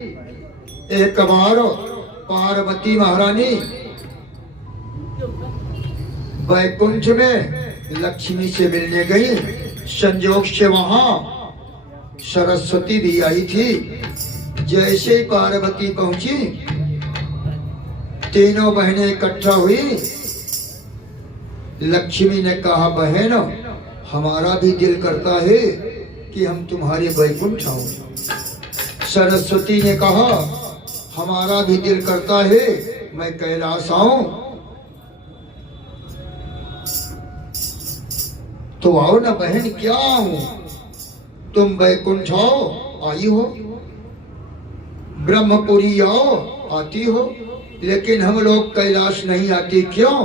एक बार पार्वती महारानी वैकुंठ में लक्ष्मी से मिलने गई। संयोग से वहां सरस्वती भी आई थी। जैसे ही पार्वती पहुंची, तीनों बहनें इकट्ठा हुई। लक्ष्मी ने कहा, बहन हमारा भी दिल करता है कि हम तुम्हारे वैकुंठ आऊं। सरस्वती ने कहा, हमारा भी दिल करता है मैं कैलाश आऊं। तो आओ ना बहन, क्या आऊं, तुम वैकुंठ आओ, आई हो, ब्रह्मपुरी आओ, आती हो, लेकिन हम लोग कैलाश नहीं आती। क्यों?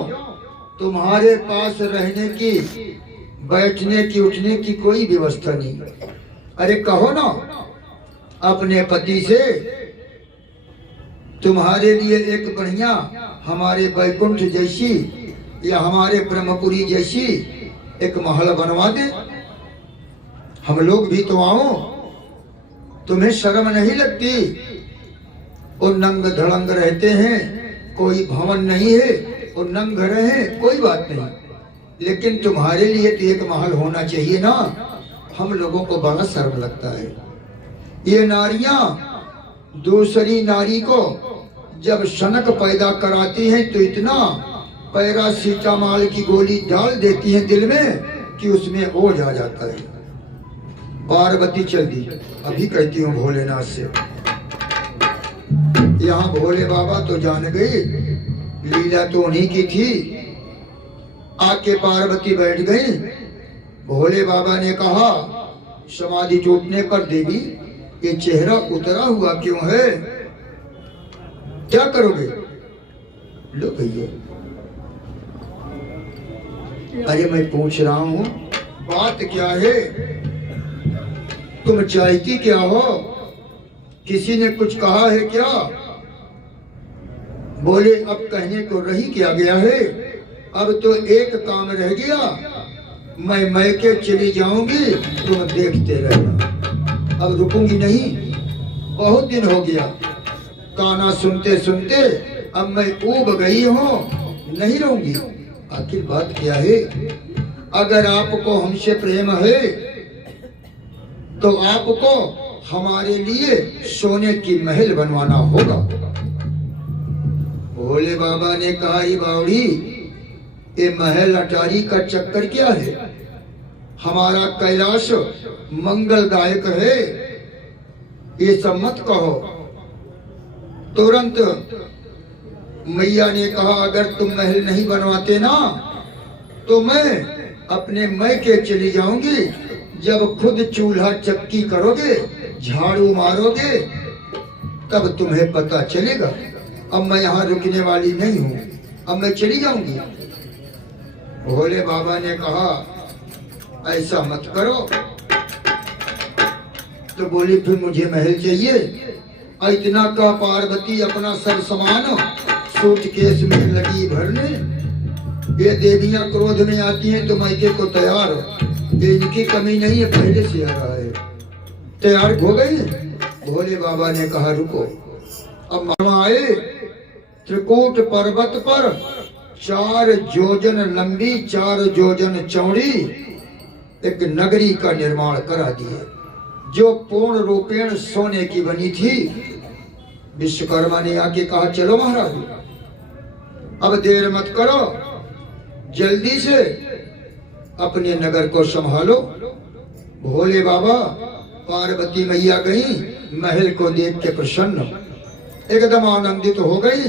तुम्हारे पास रहने की, बैठने की, उठने की कोई व्यवस्था नहीं। अरे कहो ना अपने पति से, तुम्हारे लिए एक बढ़िया हमारे वैकुंठ जैसी या हमारे ब्रह्मपुरी जैसी एक महल बनवा दे, हम लोग भी तो आओ। तुम्हें शर्म नहीं लगती? वो नंग धड़ंग रहते हैं, कोई भवन नहीं है, वो नंग रहे, कोई बात नहीं, लेकिन तुम्हारे लिए तो एक महल होना चाहिए ना। हम लोगों को बड़ा शर्म लगता है। ये नारियां दूसरी नारी को जब सनक पैदा कराती हैं तो इतना पैरासीटामॉल की गोली डाल देती हैं दिल में कि उसमें ओझ आ जाता है। पार्वती चल दी। अभी कहती हूँ भोलेनाथ से, यहाँ भोले बाबा तो जान गई, लीला तो उन्हीं की थी। आके पार्वती बैठ गई। भोले बाबा ने कहा, समाधि टूटने पर देवी ये चेहरा उतरा हुआ क्यों है, क्या करोगे? लो भैया, अरे मैं पूछ रहा हूं बात क्या है, तुम चाहती क्या हो? किसी ने कुछ कहा है क्या? बोले, अब कहने को रही क्या गया है, अब तो एक काम रह गया, मैं मैके चली जाऊंगी, तुम देखते रहना, अब रुकूंगी नहीं। बहुत दिन हो गया गाना सुनते सुनते, अब मैं ऊब गई हूँ, नहीं रहूंगी। आखिर बात क्या है? अगर आपको हमसे प्रेम है तो आपको हमारे लिए सोने की महल बनवाना होगा। भोले बाबा ने कहा, ये बावड़ी, ये महल अटारी का चक्कर क्या है? हमारा कैलाश मंगलदायक है, ये सब मत कहो। तुरंत मैया ने कहा, अगर तुम महल नहीं बनवाते ना तो मैं अपने मैके चली जाऊंगी। जब खुद चूल्हा चक्की करोगे, झाड़ू मारोगे, तब तुम्हें पता चलेगा। अब मैं यहाँ रुकने वाली नहीं हूँ, अब मैं चली जाऊंगी। भोले बाबा ने कहा, ऐसा मत करो। तो बोली, फिर मुझे महल चाहिए। इतना का पार्वती अपना सर सामान सूटकेस में लगी भरने। ये देवियां क्रोध में आती हैं तो मैके को तैयार, इनकी कमी नहीं है, पहले से आ रहा है, तैयार हो गई। भोले बाबा ने कहा, रुको। अब आए त्रिकूट पर्वत पर 4 जोजन लंबी 4 जोजन चौड़ी एक नगरी का निर्माण करा दिया, जो पूर्ण रूपेण सोने की बनी थी। विश्वकर्मा ने आके कहा, चलो महाराज, अब देर मत करो, जल्दी से अपने नगर को संभालो। भोले बाबा, पार्वती मैया गई, महल को देख के प्रसन्न, एकदम आनंदित हो गई।